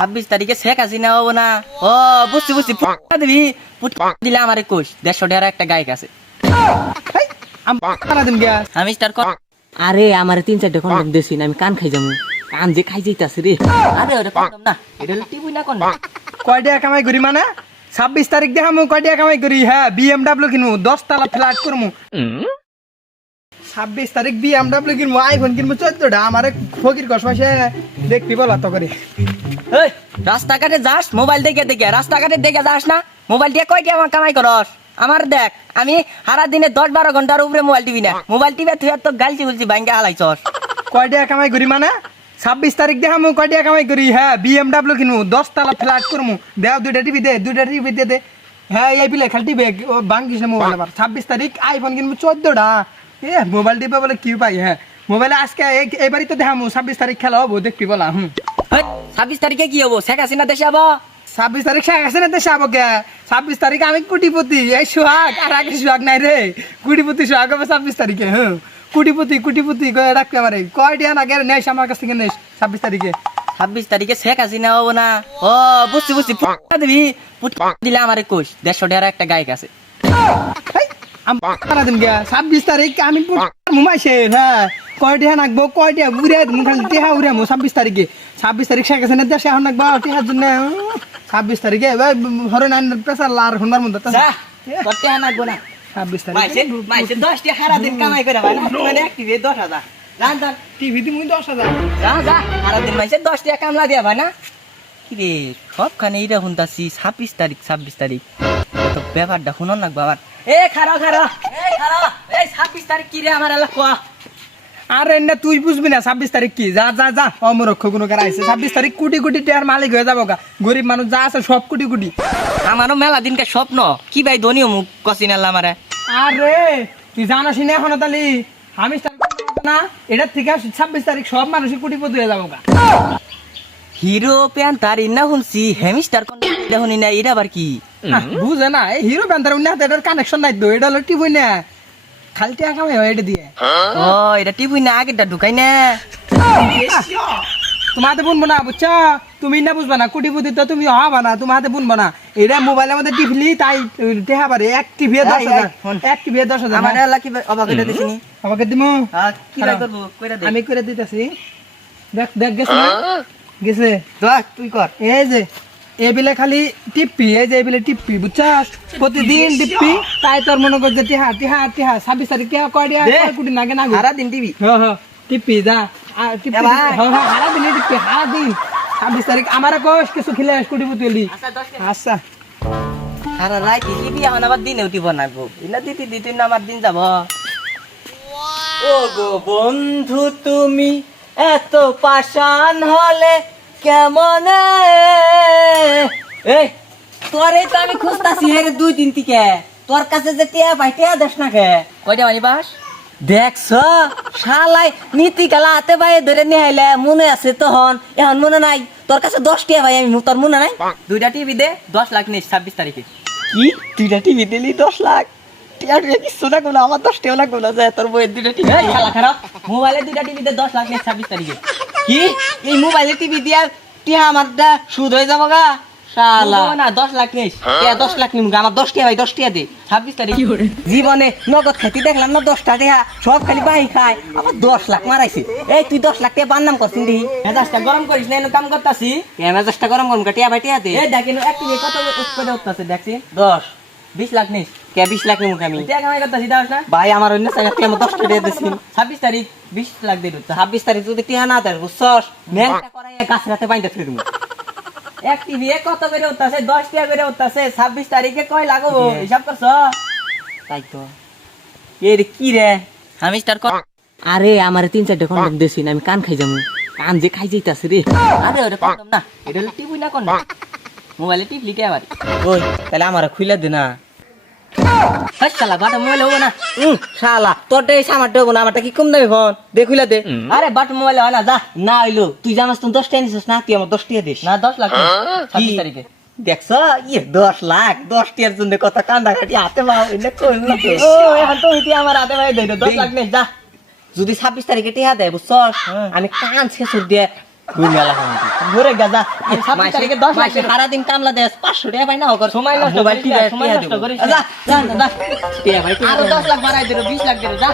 26 তারিখে শেখ হাসিনা হবো না? ও বুঝছি বুঝছি, পুটকা দিবি, পুটকা দিলে আমারে কোষ 150 একটা গায়ক আছে। আমি স্টার কর। আরে আমার 3-4টা কন্ডম দেছি না, আমি কান খাই যাবো, কান যে খাই যাইতাছে রে। আরে ওটা কন্ডম না, এটা হলো টিবুই না কন্ডম। কয় টাকা কামাই করি মানে 26 তারিখ দেখামু কয় টাকা কামাই করি। হ্যাঁ BMW কিনবো, 10 তলা ফ্ল্যাট করবো। 26 তারিখ BMW কিনবো, আইফোন কিনবো 14টা। আমার ফকির কসমাসে দেখবি বলা তো করে। এই রাস্তাঘাটে যাস মোবাইল দেখে দেখে, রাস্তাঘাটে দেখে যাস না, মোবাইল দিয়ে কয় টাকা কামাই করস? আমার দেখ, আমি সারা দিনে 10-12 ঘন্টার উপরে মোবাইল টিভি না, মোবাইল টিভি তুই তো গালছি গুলছি ভাঙ্গা হালাইছস। কয় টাকা কামাই করি মানে 26 তারিখ দেখামু কয় টাকা কামাই করি। হ্যাঁ BMW কিনবো, 10 তলা ফ্ল্যাট করবো। দেও 2টা টিভি দে, 2টা টিভি দে। হ্যাঁ এই পিলে খালি টিভি বাঙ্গিস না মোবাইল। আবার 26 তারিখ আইফোন কিনবো 14টা। মোবাইল টিপে বলে কি পাই। হ্যাঁ মোবাইলে আজকে এবারই তো দেখামু 26 তারিখ খেলা হবো, দেখবি বলা। 26 তারিখে কি হবো? শেখ হাসিনা দেশে হবো। 26 তারিখ শেখ হাসিনা দেশে আবো কে? 26 তারিখ আমি কোটিপতি। এই সোহাগ আর আগে সোহাগ নাই রে, কোটিপতি সোহাগ হবে 26 তারিখে। হ্যাঁ কোটিপতি কোটিপতি ডাকতে পারে। কয় টাকা না গেলে নেস আমার কাছ থেকে নেস 26 তারিখে। 26 তারিখে শেখ হাসিনা হবো না? ও বুঝছি বুঝছি, পুটকা দিবি, পুটকা দিলে আমারে কোষ 150 একটা গায়ক আছে। 26 তারিখ আমি মুমাইছে। হ্যাঁ কয় টাকা নাকবো, কয় টাকা উড়ে খালি টেহা উড়ে 26 তারিখে। 26 তারিখ শেখ হাসিনা দেশে এখন নাকবো টেহার জন্য। 26 তারিখে হরেন পেশার লার হন্ডার মধ্যে যা করতে হানাকবো না। 26 তারিখ মাইছে 10 টাকা সারা দিন কামাই করে ভাই না, মানে অ্যাক্টিভে 10,000 জান জান। টিভি দিমু 10,000। যা যা সারা দিন মাইছে 10 টাকা কামলা দিয়া ভাই না। কি রে সবখানে এইটা শুনতাছি 26 তারিখ 26 তারিখ, তো ব্যাপারটা শুনুন না বাবার। এ খারা খারা, এই খারা, এই 26 তারিখ কি রে আমার এলাকা কোয়া? আরে না তুই বুঝবি না 26 তারিখ কি। যা যা যা অমরক্ষ কোনো কার আইছে 26 তারিখ কোটি কোটি টাকার মালিক হয়ে যাবো গা। গরিব মানুষ যা আছে সব কোটি কোটি। আমারও মেলা দিনকার স্বপ্ন কি ভাই ধনী মুখ কসিন আল্লাহ আমারে। আরে তুই জানাস না এখনো তালি আমি না এটার থেকে 26 তারিখ সব মানুষই কোটিপতি হয়ে যাবো গা। হিরো প্যান তার ইন্না শুনছি, হেমিস্টার কোন শুনি না, এটা আবার কি? বুঝে না এই হিরো প্যান্টার উন্না এটার কানেকশন নাই তো। এটা হলো টিভি না, খালি টাকা কামাই হয় এটা দিয়ে। ও এটা টিভি না, আগেটা ঢুকাই না। তোমার হাতে বুনবো না বুঝছো, তুমি না বুঝবা না কোটিপতি তো তুমি হবা না, তোমার হাতে বুনবো না। এটা মোবাইলের মধ্যে টিপলি তাই টেহা পারে। এক টিভি 10,000, এক টিভি 10,000। আমার এলা কি অবাক এটা দিছিনি? আমাকে দিমু কি ভাই করব কইরা দে। আমি করে দিতেছি। দেখ দেখ গেছে না? গেছে। দেখ তুই কর। এই যে এবিলে খালি টিপি, এই যে এবিলে টিপি বুঝছস, প্রতিদিন টিপি। তাই তোর মনে কর যে টিহা টিহা টিহা 26 তারিখ টিহা কয় দিয়া কয় কোটি নাগে না সারা দিন টিভি। হ্যাঁ হ্যাঁ টিপি যা আর টিপি। এ ভাই। হ্যাঁ হ্যাঁ সারা দিন টিপি, সারা দিন। 26 তারিখ আমারে কোষ কিছু খেলে কোটিপতি হলি। আচ্ছা সারা রাত টিভি এখন আবার দিনে উঠিব নাগবো, ইনা দিতে দিতে না আমার দিন যাব। ও গো বন্ধু তুমি এত পাষাণ হলে কেমনে? এই তোরে তো আমি খুঁজতাছি হেরে 2 দিন থেকে, তোর কাছে যে টিয়া পাই টিয়া দেশ না কে? কয়টা মানি বাস দেখছ শালাই নীতি কালা হাতে ভাই ধরে নিয়ে আইলে মনে আছে তখন, এখন মনে নাই। তোর কাছে 10 টিয়া ভাই আমি, তোর মনে নাই? 2টা টিভি দে 10 লাখ নিস 26 তারিখে। কি 2টা টিভি দিলি 10 লাখ? টিয়া কিছু না কোনো, আমার 10 টিয়া লাগবে না, যায় তোর বইয়ের 2টা টিভি। খেলা খারাপ মোবাইলে 2টা টিভি দে 10 লাখ নিস 26 তারিখে। কি এই মোবাইলে টিভি দিয়া টিয়া আমারটা সুদ হয়ে যাবো গা শালা না? 10 লাখ নিস, টিয়া 10 লাখ নিম গা, আমার 10 টিয়া ভাই 10 টিয়া দে 26 তারিখ। জীবনে নগদ খাইতে দেখলাম না 10টা টিয়া, সব খালি বাহি খায়, আমার 10 লাখ মারাইছে। এই তুই 10 লাখ টিয়া বান্নাম করছিস দি, মেজাজটা গরম করিস না, এনে কাম করতাছি। মেজাজটা গরম করুন টিয়া ভাই টিয়া দে। এই দেখেন একটিভি কত করে উঠতাছে দেখছি 10 20 লাখ নিস কে? 20 লাখ নিমু আমি, টিয়া কামাই করতাছি দাস না ভাই। আমার অন্য জায়গা থেকে 10টা টিয়া দিছি 26 তারিখ 20 লাখ দে। 26 তারিখ যদি টিয়া না দেয় বুঝছস, মেনটা করাই গাছ রাতে বাইন্দা ফিরে দিমু। এক টিভি কত করে উঠতাছে? 10 টাকা করে উঠতাছে। 26 তারিখে কয় লাগবো হিসাব করছ? তাই তো এর কি রে আমি স্টার কর। আরে আমার 3-4টা কন্ডম দেছি না, আমি কান খাই যাবো, কান যে খাই যাইতাছে রে। আরে ওটা কন্ডম না, এটা হলো টিভি না কন্ডম। মোবাইলে টিপলি কে আবার? ওই তাহলে আমার খুইলা দে না। হাস শালা বাটা মোবাইল হবো না। শালা তোরটা এই সামারটা হবো না, আমারটা কি কম দামি ফোন, দে খুইলা দে। আরে বাটা মোবাইল হয় না, যা না হইলো তুই জানাস তুমি 10 টাকা নিছিস না, তুই আমার 10 টাকা দিস না। 10 লাখ 26 তারিখে দেখছ? 10 লাখ 10 টাকার জন্য কত কান্দা কাটি হাতে পাও, এটা কইল না তো। ও এখন তো হইতি আমার হাতে ভাই দে 10 লাখ নেই যা। যদি 26 তারিখে টিহা দেয় বুঝছস, আমি কান শেষর দিয়ে তুই মেলা কামাই ঘুরে গাজা 26 তারিখে 10 লাখ সারা দিন কামলা দেস 500 টাকা পাই না ওকর সময় নষ্ট মোবাইল করিস না, টিভি সময় নষ্ট করিস না। যা যা যা টিয়া ভাই আরো 10 লাখ বাড়াই দিল 20 লাখ দিল যা